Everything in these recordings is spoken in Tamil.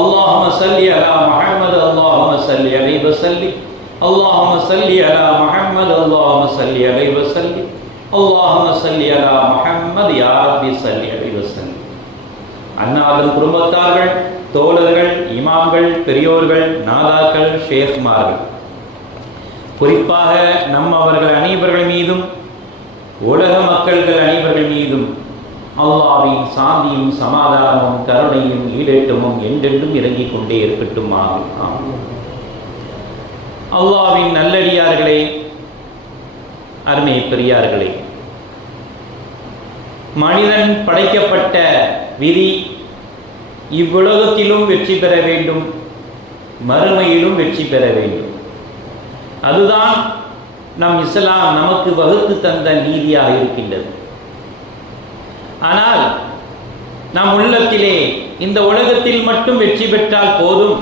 اللهم صل على محمد اللهم صل عليه وسلم اللهم صل على محمد اللهم صل عليه وسلم اللهم صل على محمد يا ربي صل عليه وسلم. அன்னாரின் குடும்பத்தார்கள், தோழர்கள், இமாம்கள், பெரியோர்கள், நாதாக்கள், ஷேக்மார்கள், குறிப்பாக அவர்கள் அனைவர்கள் மீதும் உலக மக்கள்கள் அனைவர்கள் மீதும் அல்லாஹ்வின் சாந்தியும் சமாதானமும் கருணையும் ஈடேற்றமும் என்றென்றும் இறங்கிக் கொண்டே இருக்கட்டும். அல்லாஹ்வின் நல்லடியார்களே, அருமை பெரியார்களே, மனிதன் படைக்கப்பட்ட விதி இவ்வுலகத்திலும் வெற்றி பெற வேண்டும், மறுமையிலும் வெற்றி பெற வேண்டும். அதுதான் நம் இஸ்லாம் நமக்கு வகுத்து தந்த நீதியாக இருக்கின்றது. ஆனால் நம் உள்ளத்திலே இந்த உலகத்தில் மட்டும் வெற்றி பெற்றால் போதும்,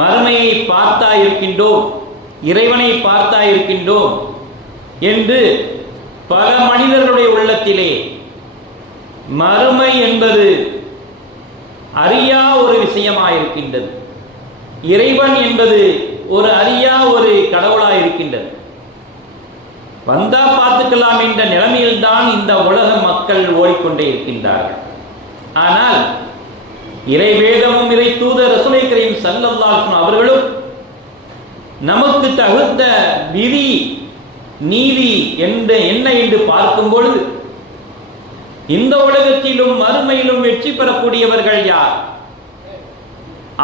மறுமையை பார்த்தா இருக்கின்றோம், இறைவனை பார்த்தா இருக்கின்றோம் என்று பல மனிதர்களுடைய உள்ளத்திலே மறுமை என்பது அறியா ஒரு விஷயமாயிருக்கின்றது. இறைவன் என்பது ஒரு அறியா ஒரு கடவுளாயிருக்கின்றது. வந்தா பார்த்துக்கலாம் என்ற நிலைமையில்தான் இந்த உலக மக்கள் ஓடிக்கொண்டே இருக்கின்றார்கள். ஆனால் இறைவேதமும் இறை தூதர் ரசூலை கரீம் ஸல்லல்லாஹு அலைஹி வஸல்லம் அவர்களும் நமக்கு தகுந்த விதி நீதி என்ன என்று பார்க்கும் பொழுது இந்த உலகத்திலும் மறுமையிலும் வெற்றி பெறக்கூடியவர்கள் யார்?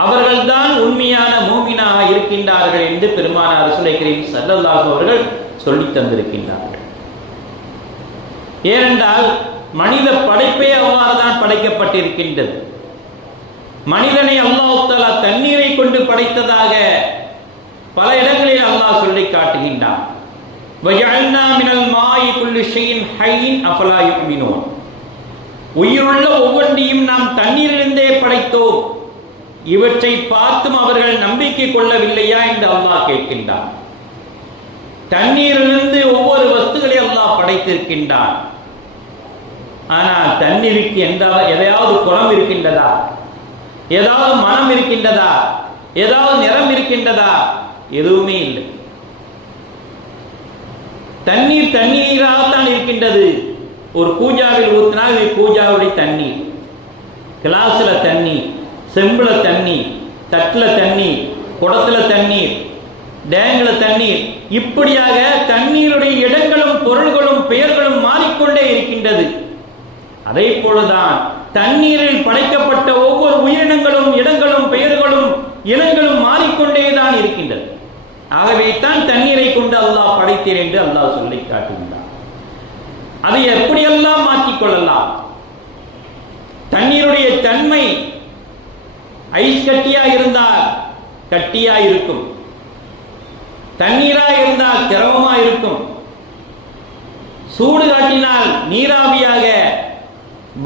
அவர்கள்தான் உண்மையான மூமினாக இருக்கின்றார்கள் என்று பெருமானார் ரசூலை கரீம் ஸல்லல்லாஹு அலைஹி வஸல்லம் அவர்கள் சொல்லி தந்திருக்கின்றார்கள். ஏனென்றால் மனித படைப்பே அவ்வாறு தான் படைக்கப்பட்டிருக்கின்றது. மனிதனை அல்லாஹ் தஆலா தண்ணீரை கொண்டு படைத்ததாக பல இடங்களில் அல்லாஹ் சொல்லி காட்டுகின்றான். வஜஅல்னா மினல் மாஇ குல்லி ஷைஇன் ஹய்யின் அஃபலா யுமினூன். உயிருள்ள ஒவ்வொன்றையும் நாம் தண்ணீரிலிருந்தே படைத்தோம், இவற்றை பார்த்தும் அவர்கள் நம்பிக்கை கொள்ளவில்லையா என்று அல்லாஹ் கேட்கின்றான். தண்ணீரிலிருந்து ஒவ்வொரு வஸ்துகளை அல்லாஹ் படைத்திருக்கின்றான். ஆனால் தண்ணீருக்கு எதையாவது குணம் இருக்கின்றதா? ஏதாவது மனம் இருக்கின்றதா? ஏதாவது நிறம் இருக்கின்றதா? எதுவுமே இல்லை. தண்ணீர் தண்ணீராகத்தான் இருக்கின்றது. ஒரு கூஜாவில் ஊற்றினால் இது கூஜாவுடைய தண்ணீர், கிளாஸ்ல தண்ணீர், செம்புல தண்ணீர், தட்டுல தண்ணீர், குடத்துல தண்ணீர், டேங்க்ல தண்ணீர், இப்படியாக தண்ணீருடைய இடங்களும் பொருள்களும் பெயர்களும் மாறிக்கொண்டே இருக்கின்றது. அதே போலதான் தண்ணீரில் படைக்கப்பட்ட ஒவ்வொரு உயிரினங்களும் இடங்களும் பெயர்களும் இனங்களும் மாறிக்கொண்டேதான் இருக்கின்றது. ஆகவே தான் தண்ணீரை கொண்டு அல்லாஹ் படைத்தேன் என்று அல்லாஹ் சொல்லி காட்டுகின்றார். அதை எப்படியெல்லாம் மாற்றிக்கொள்ளலாம்? தண்ணீருடைய தன்மை ஐஸ் கட்டியா இருந்தால் கட்டியா இருக்கும், தண்ணீரா இருந்தால் திரவமா இருக்கும், சூடு காட்டினால் நீராவியாக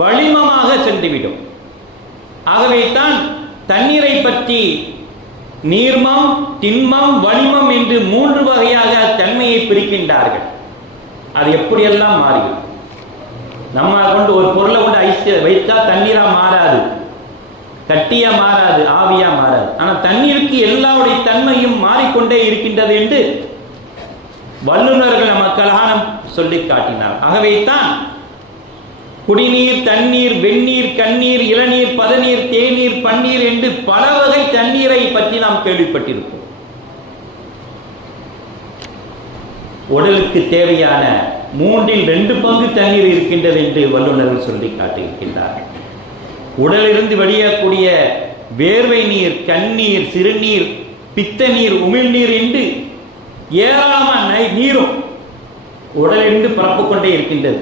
வளிமமாக சென்றுவிடும். ஆகவே தான் தண்ணீரை பற்றி நீர்மம், திண்மம், வளிமம் என்று 3 வகையாக தன்மையை பிரிக்கின்றார்கள். அது எப்படியெல்லாம் மாறிடும். நம்ம கொண்டு ஒரு பொருளை கொண்டு ஐஸ் வைத்தா தண்ணீரா மாறாது, கட்டியா மாறாது, ஆவியா மாறாது. ஆனால் தண்ணீருக்கு எல்லாருடைய தன்மையும் மாறிக்கொண்டே இருக்கின்றது என்று வல்லுநர்கள் நமக்கு அழகான சொல்லி காட்டினார். ஆகவே தான் குடிநீர், தண்ணீர், வெந்நீர், கண்ணீர், இளநீர், பதநீர், தேநீர், பன்னீர் என்று பல வகை தண்ணீரை பற்றி நாம் கேள்விப்பட்டிருப்போம். உடலுக்கு தேவையான 3/2 பங்கு தண்ணீர் இருக்கின்றது என்று வல்லுநர்கள் சொல்லி காட்டியிருக்கின்றார்கள். உடலிலிருந்து வெளியேறக்கூடிய வேர்வை நீர், கண்ணீர், சிறுநீர், பித்த நீர், உமிழ்நீர் என்று ஏராளமான நீரும் உடலிலிருந்து பரப்பிக்கொண்டே இருக்கின்றது.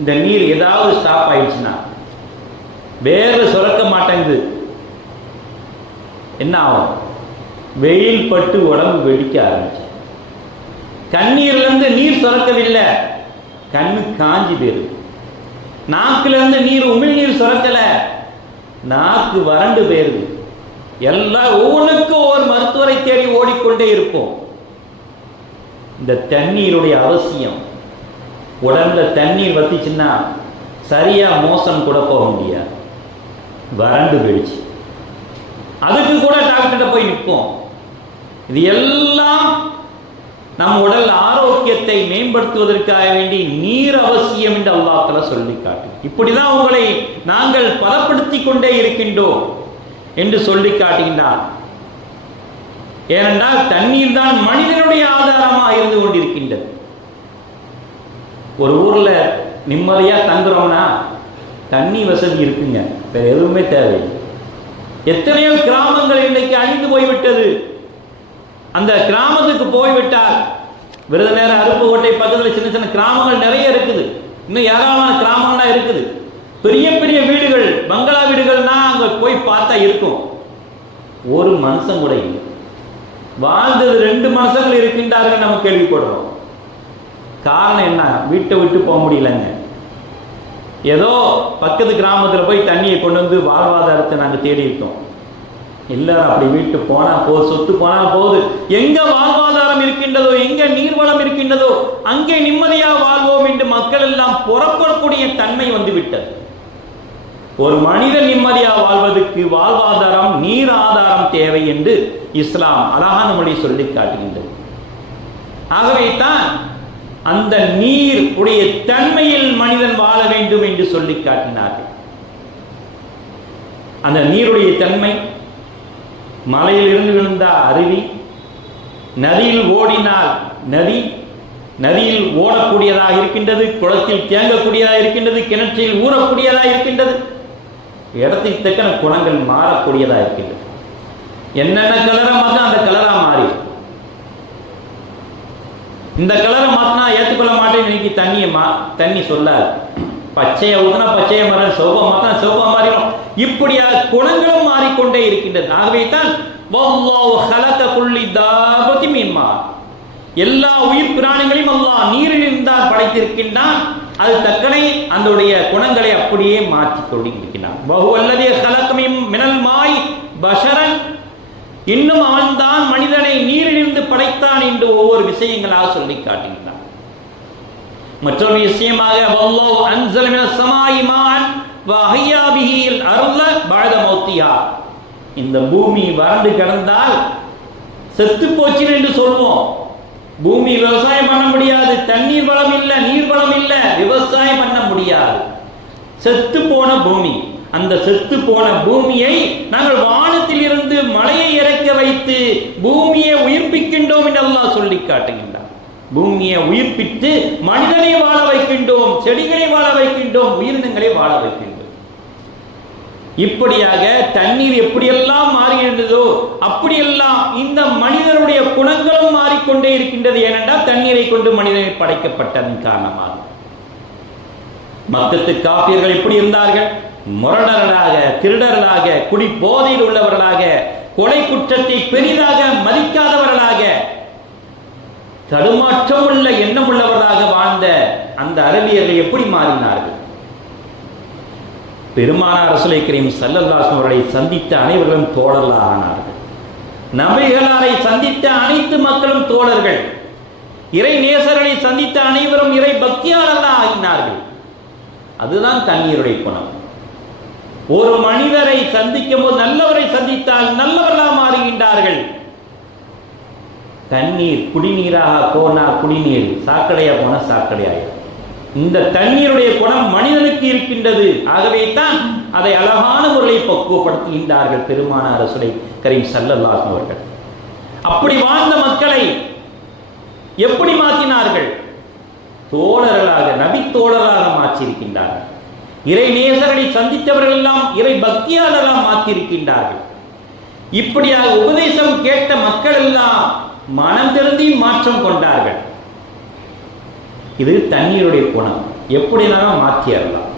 இந்த நீர் ஏதாவது ஸ்டாப் ஆயிடுச்சுன்னா வேர்வை சுரக்க மாட்டேங்குது, என்ன ஆகும்? வெயில் பட்டு உடம்பு வெடிக்க ஆரம்பிச்சு. கண்ணீர்லேருந்து நீர் சுரக்கவில்லை, கண்ணு காஞ்சி போயிருது. நாக்கிலிருந்து நீர் உமிழ்நீர் சுரக்கல, நாக்கு வறண்டு போயிருது. எல்லாம் ஒவ்வொன்றுக்கும் ஒவ்வொரு மருத்துவரை தேடி ஓடிக்கொண்டே இருப்போம். இந்த தண்ணீருடைய அவசியம். உடம்புல தண்ணீர் வத்திச்சுன்னா சரியா மோசம் கூட போக முடியாது, வறண்டு போயிடுச்சு. அதுக்கு கூட டாக்டர்கிட்ட போய் நிற்போம். இது எல்லாம் நம் உடல் ஆரோக்கியத்தை மேம்படுத்துவதற்காக வேண்டி நீர் அவசியம் என்று அல்லாஹ் தஆலா சொல்லி காட்டு. இப்படிதான் உங்களை நாங்கள் பலப்படுத்தி கொண்டே இருக்கின்றோம் என்று சொல்லி காட்டுகின்றார். ஏனென்றால் தண்ணீர் தான் மனிதனுடைய ஆதாரமாக இருந்து கொண்டிருக்கின்றது. ஒரு ஊர்ல நிம்மதியா தங்குறோம்னா தண்ணி வசதி இருக்குங்க, வேற எதுவுமே தேவையில்லை. எத்தனையோ கிராமங்கள் இன்னைக்கு அழிந்து போய்விட்டது. அந்த கிராமத்துக்கு போய்விட்டால் விருதுநேர அருப்புக்கோட்டை பக்கத்தில் சின்ன சின்ன கிராமங்கள் நிறைய இருக்குது. இன்னும் ஏராளமான கிராமங்கள்லாம் இருக்குது. பெரிய பெரிய வீடுகள், பங்களா வீடுகள்னா அங்க போய் பார்த்தா இருக்கும். ஒரு மனுஷன் கூட இல்லை. வாழ்ந்தது 2 மனுஷங்கள் இருக்கின்றார்கள் நம்ம கேள்விப்படுறோம். காரணம் என்ன? வீட்டை விட்டு போக முடியலங்க. ஏதோ பக்கத்து கிராமத்தில் போய் தண்ணியை கொண்டு வந்து வாழ்வாதாரத்தை நாங்கள் தேடி இருக்கோம். எல்லாரும் அப்படி வீட்டு போனா போது, சொத்து போனா போது, எங்க வாழ்வாதாரம் இருக்கின்றதோ, எங்க நீர்வளம் இருக்கின்றதோ அங்கே நிம்மதியாக வாழ்வோம் என்று மக்கள் எல்லாம் புறப்படக்கூடிய தன்மை வந்து விட்டது. ஒரு மனிதன் நிம்மதியாக வாழ்வதற்கு வாழ்வாதாரம், நீர் ஆதாரம் தேவை என்று இஸ்லாம் அழகான மொழி சொல்லி காட்டுகின்றது. ஆகவே தான் அந்த நீர் உடைய தன்மையில் மனிதன் வாழ வேண்டும் என்று சொல்லி காட்டினார்கள். அந்த நீருடைய தன்மை மலையில் இருந்து விழுந்த அருவி, நதியில் ஓடினால் நதியில் ஓடக்கூடியதாக இருக்கின்றது, குளத்தில் தேங்கக்கூடியதாக இருக்கின்றது, கிணற்றில் ஊறக்கூடியதாக இருக்கின்றது, இடத்துக்கு தக்கன குணங்கள் மாறக்கூடியதாக இருக்கின்றது. என்னென்ன கலரை மாற்ற அந்த கலரா மாறி, இந்த கலரை மாற்றினா ஏற்றுக்கொள்ள மாட்டேன் இன்னைக்கு தண்ணி சொல்லாது. பச்சையை ஊற்றினா பச்சையை மாறும், சிவப்பை மாற்றினா சிவப்பா மாறிடும். இப்படியாக குணங்களும் மாறிக்கொண்டே இருக்கின்றது. ஆகவே தான் எல்லா உயிர் பிராணிகளையும் அல்லாஹ் நீரில் இருந்தால் படைத்திருக்கின்றான். அது தக்கனை அதனுடைய குணங்களை அப்படியே மாற்றிக் கொண்டிருக்கிறான். இன்னும் அவன் தான் மனிதனை நீரிலிருந்து படைத்தான் என்று ஒவ்வொரு விஷயங்களாக சொல்லி காட்டுகின்றான். மற்றொரு விஷயமாக வல்லாஹு அன்ஸல மினஸ் ஸமாஇ மாஅன் வ அஹ்யா பிஹில் அர்த பஅத மௌத்திஹா. இந்த பூமி வறண்டு கிடந்தால் செத்து போச்சு என்று சொல்வோம். பூமி விவசாயம் பண்ண முடியாது, தண்ணீர் வளம் இல்லை, நீர் வளம் இல்லை, விவசாயம் பண்ண முடியாது. செத்து போன பூமி. அந்த செத்து போன பூமியை நாங்கள் வானத்தில் இருந்து மழையை இறக்க வைத்து பூமியை உயிர்ப்பிக்கின்றோம் என்று அல்லாஹ் சொல்லி காட்டுகின்றார். பூமியை உயிர்ப்பித்து மனிதனை வாழ வைக்கின்றோம், செடிகளை வாழ வைக்கின்றோம், உயிரினங்களை வாழ வைக்கின்றோம். இப்படியாக தண்ணீர் எப்படியெல்லாம் மாறுகின்றதோ அப்படியெல்லாம் இந்த மனிதனுடைய குணங்களும் மாறிக்கொண்டே இருக்கின்றது. ஏனென்றால் தண்ணீரை கொண்டு மனிதனை படைக்கப்பட்டதன் காரணமாக. மக்கத்து காபியர்கள் எப்படி இருந்தார்கள்? முரடர்களாக, திருடர்களாக, குடி போதையில் உள்ளவர்களாக, கொலை குற்றத்தை பெரிதாக மதிக்காதவர்களாக, தடுமாற்றம் உள்ள எண்ணம் உள்ளவர்களாக வாழ்ந்த அந்த அரபியர்கள் எப்படி மாறினார்கள்? பெருமானார் ரசூலை கரீம் ஸல்லல்லாஹு அலைஹி அவர்களை சந்தித்த அனைவர்களும் தோழர்களாக ஆனார்கள். நபிகளாரை சந்தித்த அனைத்து மக்களும் தோழர்கள். இறை நேசர்களை சந்தித்த அனைவரும் இறை பக்தியாளர்களாக ஆகினார்கள். அதுதான் தண்ணீருடைய குணம். ஒரு மனிதரை சந்திக்கும் போது நல்லவரை சந்தித்தால் நல்லவர்களாக மாறுகின்றார்கள். தண்ணீர் குடிநீராக போனா குடிநீர், சாக்கடையா போனா சாக்கடையாயிரும். இந்த தண்ணீருடைய குணம் மனிதனுக்கு இருக்கின்றது. ஆகவே தான் அதை அழகான முறையை பக்குவப்படுத்துகின்றார்கள் பெருமானார் ரசூலை கரீம் ஸல்லல்லாஹு அலைஹி அவர்கள். அப்படி வாழ்ந்த மக்களை எப்படி மாற்றினார்கள்? தோழர்களாக, நபி தோழர்களாக மாற்றியிருக்கின்றார்கள். இறை நேசர்களை சந்தித்தவர்கள் எல்லாம் இறை பக்தியாளர்களாக மாற்றியிருக்கின்றார்கள். இப்படியாக உபதேசம் கேட்ட மக்கள் எல்லாம் மனம் திருந்தி மாற்றம் கொண்டார்கள். இது தண்ணீருடைய குணம். எப்படினாலும் மாற்றியறலாம்.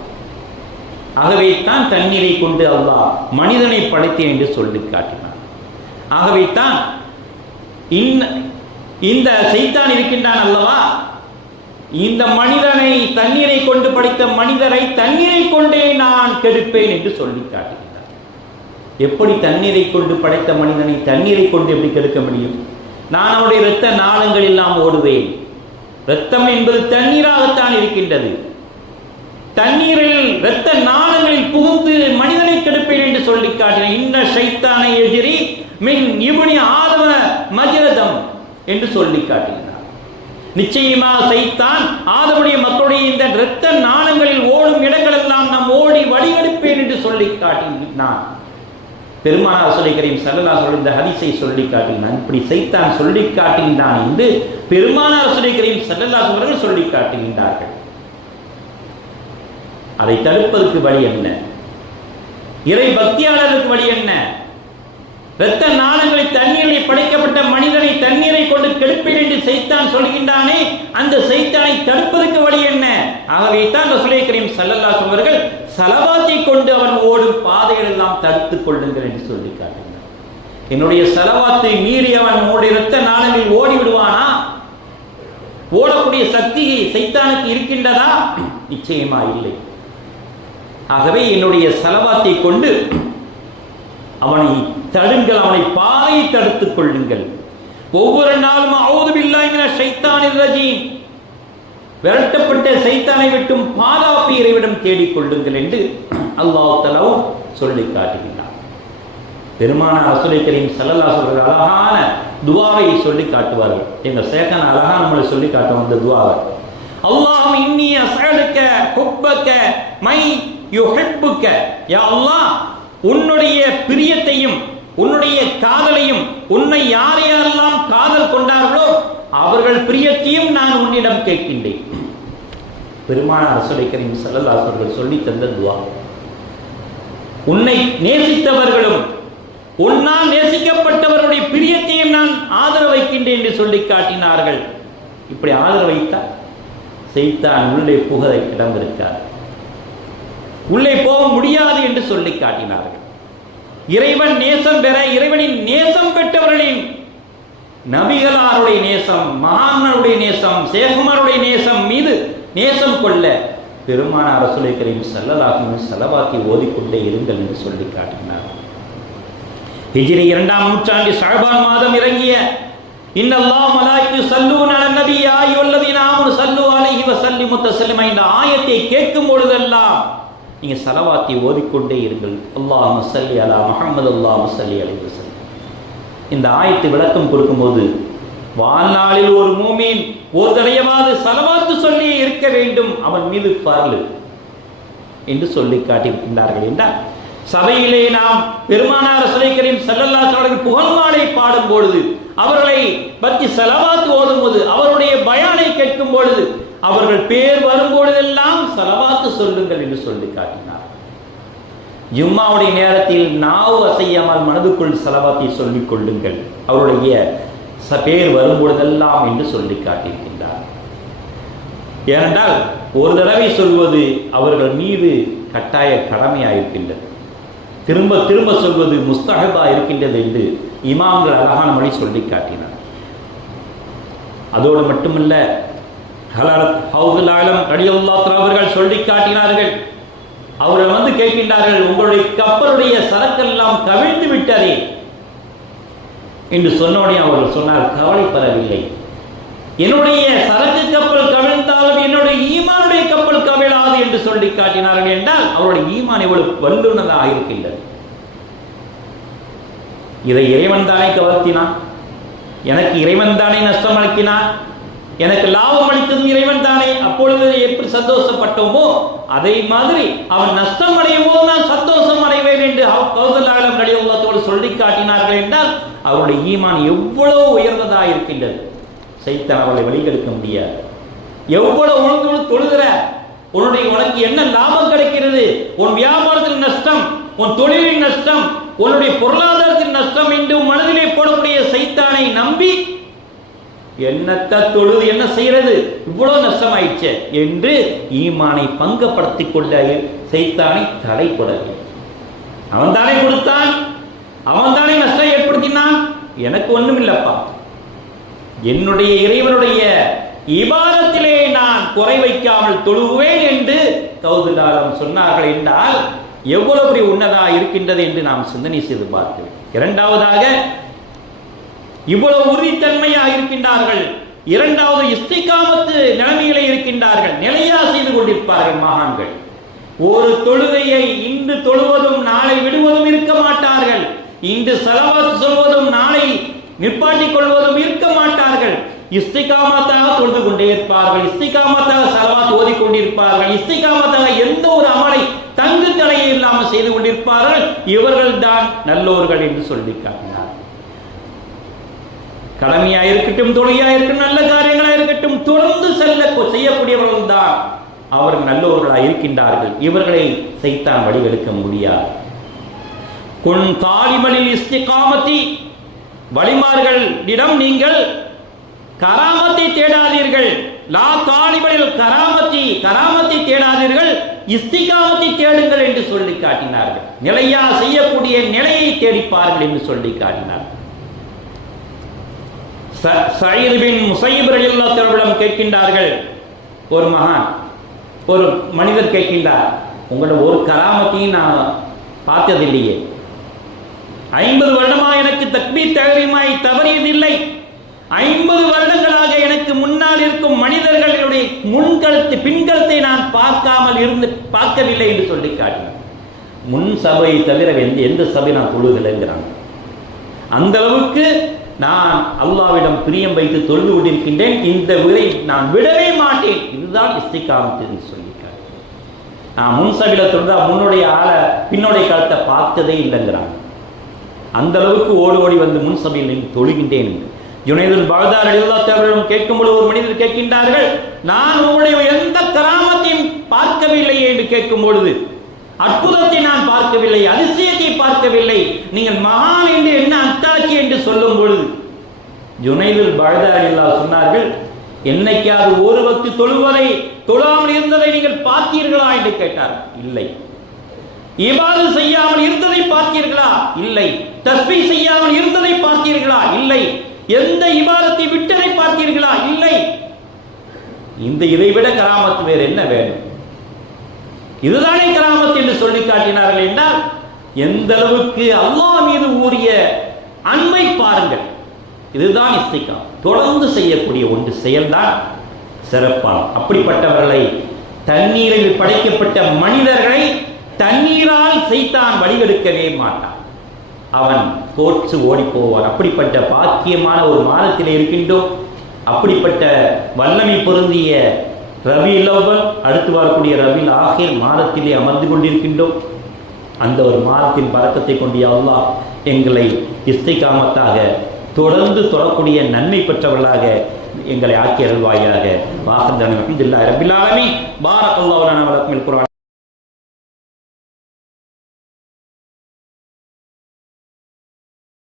ஆகவே தான் தண்ணீரை கொண்டு அல்லாஹ் மனிதனை படைத்தேன் என்று சொல்லி காட்டினார். ஆகவே தான் இந்த சைத்தான் இருக்கின்றான் அல்லவா, இந்த மனிதனை தண்ணீரை கொண்டு படைத்த மனிதரை தண்ணீரை கொண்டே நான் கெடுப்பேன் என்று சொல்லி காட்டுகிறார். எப்படி தண்ணீரை கொண்டு படைத்த மனிதனை தண்ணீரை கொண்டு எப்படி கெடுக்க முடியும்? நான் அவனுடைய இரத்த நாளங்கள் எல்லாம் ஓடுவேன். இரத்தம் என்பது தண்ணீராகத்தான் இருக்கின்றது. தண்ணீரில் இரத்த நாளங்களில் புகுந்து மனிதனை கெடுப்பேன் என்று சொல்லி காட்டினார். இன்ன ஷைத்தானை எஜிரி மின் இப்னி ஆதம மஜ்ரதம் என்று சொல்லி காட்டினார். நிச்சயமாக சைத்தான் ஆதமுடைய மக்களுடைய இந்த இரத்த நாளங்களில் ஓடும் இடங்களெல்லாம் நாம் ஓடி வழியெடுப்பேன் என்று சொல்லி காட்டினான். பெருமானார் ரசூல் கரீம் ஸல்லல்லாஹு அலைஹி வஸல்லம் இந்த ஹதீஸை சொல்லி காட்டினான். இப்படி சைத்தான் சொல்லி காட்டுகின்றான் என்று பெருமானார் ரசூல் கரீம் ஸல்லல்லாஹு அலைஹி வஸல்லம் சொல்லி காட்டுகின்றார்கள். அதை தடுப்பதற்கு வழி என்ன? இறை பக்தியாளருக்கு வழி என்ன? இரத்த நாளங்களில் தண்ணீரை படைக்கப்பட்ட மனிதனை தண்ணீரை கொண்டு கெடுப்பேன் என்று சைத்தான் சொல்கின்றானே, அந்த சைத்தானை தடுப்பதற்கு வழி என்ன? ஆகவே தான் ரசூல் கரீம் ஸல்லல்லாஹு அலைஹி வஸல்லம் ஸலவாத்தை கொண்டு அவன் ஓடும் பாதைகள் எல்லாம் தடுத்துக் கொள்ளுங்கள் என்று சொல்லி காட்டினார். என்னுடைய ஸலவாத்தை மீறி அவன் நம்முடைய இரத்த நாளங்களில் ஓடி விடுவானா? ஓடக்கூடிய சக்தி சைத்தானுக்கு இருக்கின்றதா? நிச்சயமா இல்லை. ஆகவே என்னுடைய ஸலவாத்தை கொண்டு அவனை தடுங்கள், அவனை பாதையை தடுத்துக் கொள்ளுங்கள். ஒவ்வொரு நாளும் அஊது பில்லாஹி மினஷ் ஷைத்தானிர் ரஜீம், விரட்டப்பட்ட சைத்தானை விட்டும் பாதுகாப்பு இறைவிடம் தேடிக் கொள்ளுங்கள் என்று அல்லாஹ் தஆலா சொல்லி காட்டுகிறார். பெருமானார் ரசூல் கரீம் ஸல்லல்லாஹு அலைஹி வஸல்லம் அழகான துஆவை சொல்லி காட்டுவார்கள். எங்க சேகன அழகான நம்மளை சொல்லி காட்டும் அந்த துஆவை, அல்லாஹும்ம இன்னி அஸ்அலுக ஹுப்பக மை யுஹிப்புக, யா அல்லாஹ் உன்னுடைய பிரியத்தையும் உன்னுடைய காதலையும், உன்னை யார் யாரெல்லாம் காதல் கொண்டார்களோ அவர்கள் பிரியத்தையும் நான் உன்னிடம் கேட்கின்றேன். பெருமானார் ரசூல் கரீம் ஸல்லல்லாஹு அலைஹி வஸல்லம் சொல்லி தந்த துஆ. உன்னை நேசித்தவர்களும் உன்னால் நேசிக்கப்பட்டவருடைய பிரியத்தையும் நான் ஆதரவு வைக்கின்றேன் என்று சொல்லி காட்டினார்கள். இப்படி ஆதரவு வைத்தால் சைத்தான் உள்ளே புக இடம் இருக்காது, உள்ளே போக முடியாது என்று சொல்லி காட்டினார்கள். இறைவன் நேசம் பெற, இறைவனின் நேசம் பெற்றவர்களின் நபிகளாருடைய நேசம், மகான்களுடைய நேசம், சேகுமாருடைய நேசம் மீது நேசம் கொள்ள பெருமானார் ரசூல் கரீம் ஸல்லல்லாஹு அலைஹி வஸல்லம் ஸலவாத்தை ஓதிக்கொண்டே இருங்கள் என்று சொல்லி காட்டினார். ஹிஜ்ரி 2ஆம் நூற்றாண்டு ஷஅபான் மாதம் இறங்கிய இன்னல்லாஹ் மலாயிகத்து ஸல்லூன அலன் நபி யா அய்யுஹல்லதீன ஆமனு ஸல்லு அலைஹி வஸல்லிமு தஸ்லீமா, இந்த ஆயத்தை கேட்கும் பொழுதெல்லாம் நீங்க ஸலவாத்தை ஓதிக்கொண்டே இருங்கள். அல்லாஹும்ம ஸல்லி அலா முஹம்மது அல்லாஹும்ம ஸல்லி அலைஹி வஸல்லம். இந்த ஆயத்தை விளக்கம் கொடுக்கும்போது வாழ்நாளில் ஒரு மூமின் ஒரு தடவையாவது ஸலவாத்து சொல்லி இருக்க வேண்டும், அவன் மீது ஃபர்லு என்று சொல்லி காட்டியிருக்கின்றார்கள். என்றால் சபையிலே நாம் பெருமானார் ரசூல் கரீம் ஸல்லல்லாஹு அலைஹி வஸல்லம் புகழ்மாலை பாடும் பொழுது, அவர்களை பற்றி ஸலவாத் ஓதும் போது, அவருடைய பயானை கேட்கும் பொழுது, அவர்கள் பேர் வரும்பொழுதெல்லாம் ஸலவாத்து சொல்லுங்கள் என்று சொல்லி காட்டினார். ஜும்மாவுடைய நேரத்தில் நாவு அசையாமல் மனதுக்குள் ஸலவாத்தை சொல்லிக் கொள்ளுங்கள், அவருடைய பேர் வரும்பொழுதெல்லாம் என்று சொல்லி காட்டியிருக்கின்றார். ஏனென்றால் ஒரு தடவை சொல்வது அவர்கள் மீது கட்டாய கடமையாயிருக்கின்றது, திரும்ப திரும்ப சொல்வது முஸ்தஹபா இருக்கின்றது என்று இமாம்கள் அழகான மொழி சொல்லி காட்டினார். அதோடு மட்டுமல்ல, ஹலரத் ஹவுதுல் ஆலம் ரலியல்லாஹு தஆலா அவர்கள் சொல்லி காட்டினார்கள். அவர்கள் வந்து கேட்கின்றார்கள், உங்களுடைய கப்பலுடைய சரக்கெல்லாம் கவிழ்ந்து விட்டதே என்று சொன்னோடனே அவர்கள் சொன்னார், கவலைப்படவில்லை, என்னுடைய சரக்கு கப்பல் கவிழ்ந்தாலும் என்னுடைய ஈமானுடைய கப்பல் கவிழாது என்று சொல்லி காட்டினார்கள். என்றால் அவருடைய ஈமான் எவ்வளவு வல்லுனதாக இருக்கின்றது. இதை இறைவன் தானே கவர்த்தினான், எனக்கு இறைவன் தானே நஷ்டம் அளிக்கினான், எனக்கு லாபம் அளித்ததும் இறைவன் தானே. அப்பொழுது எப்படி சந்தோஷப்பட்டோமோ அதே மாதிரி அவன் நஷ்டம் அடையும் போது நான் சந்தோஷம் அடைவேன் என்று ஹவுதுல் ஆலம் ரலியல்லாஹு தஆலா சொல்லி காட்டினார்கள். என்றால் அவருடைய ஈமான் எவ்வளவு உயர்ந்ததாக இருக்கின்றது. சைத்தான் அவளை வழிகெடுக்க முடியாது. எவ்வளவு உணர்ந்து தொழுகிற உனக்கு என்ன லாபம் கிடைக்கிறது, உன் வியாபாரத்தில் நஷ்டம், உன் தொழிலின் நஷ்டம், உன்னுடைய பொருளாதாரத்தின் நஷ்டம் என்று மனதிலே போடக்கூடிய சைத்தானை நம்பி என்னத்த தொழுது என்ன செய்யறது, இவ்வளவு நஷ்டமாயிடுச்சு என்று ஈமானை பங்கப்படுத்திக் கொள்ள சைத்தானை தடைப்படவில்லை. அவன் தானே கொடுத்தான், அவன் தானே நஷ்டம் ஏற்படுத்தினான், எனக்கு ஒண்ணும் இல்லப்பா, என்னுடைய இறைவனுடைய இபாதத்திலே நான் குறை வைக்காமல் தொழுவேன் என்று ஹவுதுல் ஆலம் சொன்னார்கள். என்றால் எவ்வளவு பெரிய உன்னதா இருக்கின்றது என்று நாம் சிந்தனை செய்து பார்க்கிறோம். இரண்டாவதாக இவ்வளவு உறுதித்தன்மையாக இருக்கின்றார்கள். இரண்டாவது இஸ்திகாமத்து நிலைமையிலே இருக்கின்றார்கள், நிலையா செய்து கொண்டிருப்பார்கள் மகான்கள். ஒரு தொழுகையை இன்று தொழுவதும் நாளை விடுவதும் இருக்க மாட்டார்கள். இன்று ஸலவாத் சொல்வதும் நாளை நிப்பாட்டிக் கொள்வதும் இருக்க மாட்டார்கள். இஸ்திகாமத்தாக தொழுது கொண்டே இருப்பார்கள். இஸ்திகாமத்தாக ஸலவாத் ஓதிக்கொண்டிருப்பார்கள். இஸ்திகாமத்தாக எந்த ஒரு அமலை தங்கு தடையே இல்லாமல் செய்து கொண்டிருப்பார்கள். இவர்கள் தான் நல்லோர்கள் என்று சொல்லி காட்டினார். கடமையா இருக்கட்டும், தொழுகையா இருக்கட்டும், நல்ல காரியங்களா இருக்கட்டும், தொடர்ந்து செய்யக்கூடியவர்கள் தான் அவர்கள் நல்லோர்களாக இருக்கின்றார்கள். இவர்களை சைத்தான் வழிவெடுக்க முடியாது. குன் தாலிபலில் இஸ்திகாமத்தி, வழிமார்களிடம் நீங்கள் கராமத்தை தேடாதீர்கள். லா தாலிபலில் கராமத்தை தேடாதீர்கள், இஸ்திகாமத்தை தேடுங்கள் என்று சொல்லி காட்டினார்கள். நிலையா செய்யக்கூடிய நிலையை தேடிப்பார்கள் என்று சொல்லி காட்டினார்கள். சயீத் பின் முஸையிப் ரலியல்லாஹு அன்ஹு கேட்கின்றார்கள், ஒரு மனிதர் கேட்கின்றார், உங்களோட ஒரு கராமத்தையும் நான் பார்த்ததில்லையே, 50 வருடமா எனக்கு தக்பீர் தஹ்ரீமாய் தவறியதில்லை, 50 வருடங்களாக எனக்கு முன்னால் இருக்கும் மனிதர்களுடைய பின்கழுத்தை நான் பார்க்கவில்லை என்று சொல்லி காட்டினார். முன் சபையை தவிர எந்த சபை நான் தொழுகலைங்கிறாங்க. அந்த அளவுக்கு நான் அல்லாஹ்விடம் பிரியம் வைத்து தொழுது கொண்டிருக்கின்றேன், இந்த உரை நான் விடவே மாட்டேன். இதுதான் இஸ்திகாமத் என்று சொல்லியிருக்காங்க. நான் முன் சபையில தொழுதா முன்னுடைய பின்னுடைய காலத்தை பார்த்ததே இல்லைங்கிறாங்க. அந்த அளவுக்கு ஓடி வந்து முன் சபையில் நின்று தொழுகின்றேன். ஜுனைதுல் பக்தாதி ரலியல்லாஹு அன்ஹு கேட்கும்போது ஒரு மனிதர் கேட்கின்றார்கள், நான் உங்களுடைய எந்த கராமத்தையும் பார்க்கவில்லை என்று கேட்கும் பொழுது, அற்புதத்தை நான் பார்க்கவில்லை, அதிசயத்தை பார்க்கவில்லை, நீங்கள் மகான் என்று என்ன அத்தாட்சி என்று சொல்லும் பொழுது ஜுனைதுல் பக்தாதி ரலியல்லாஹு சொன்னார்கள், என்னைக்காவது ஒரு வக்து தொழாமல் இருந்ததை நீங்கள் பார்த்தீர்களா என்று கேட்டார். இல்லை. இபாதத் செய்யாமல் இருந்ததை பார்த்தீர்களா? இல்லை. தஸ்பீஹ் செய்யாமல் இருந்ததை பார்த்தீர்களா? இல்லை. எந்த இபாதத்தை விட்டதை பார்த்தீர்களா? இல்லை. இதைவிட கராமத் வேறு என்ன வேணும்? இதுதானே கராமத் என்று சொல்லி காட்டினார்கள் என்றால் எந்த அளவுக்கு அல்லாஹ் மீது ஊறிய அன்பை பாருங்கள். இதுதான் இஸ்திகாம். தொடர்ந்து செய்யக்கூடிய ஒன்று செயல்தான் சிறப்பான. அப்படிப்பட்டவர்களை, தண்ணீரில் படைக்கப்பட்ட மனிதர்களை தண்ணீரால் சைத்தான் வழிவெடுக்கவே மாட்டான். அவன் கோச்சு ஓடி போவான். அப்படிப்பட்ட பாக்கியமான ஒரு மாதத்தில் இருக்கின்றோம். அப்படிப்பட்ட வல்லமை பொருந்திய ரபியுல் அவ்வல், அடுத்து வரக்கூடிய ரபியுல் ஆகிர் மாதத்திலே அமர்ந்து கொண்டிருக்கின்றோம். அந்த ஒரு மாதத்தின் பரக்கத்தை கொண்டு அல்லாஹ் எங்களை இஸ்திகாமத்தாக தொடர்ந்து தொடரக்கூடிய நன்மை பெற்றவர்களாக எங்களை ஆக்கி அருள்வாயாக. வாஹிர் தஅவானா அல்ஹம்துலில்லாஹி ரப்பில் ஆலமீன். பாரக்கல்லாஹு லனா வ லக்கும் பில் குர்ஆன்.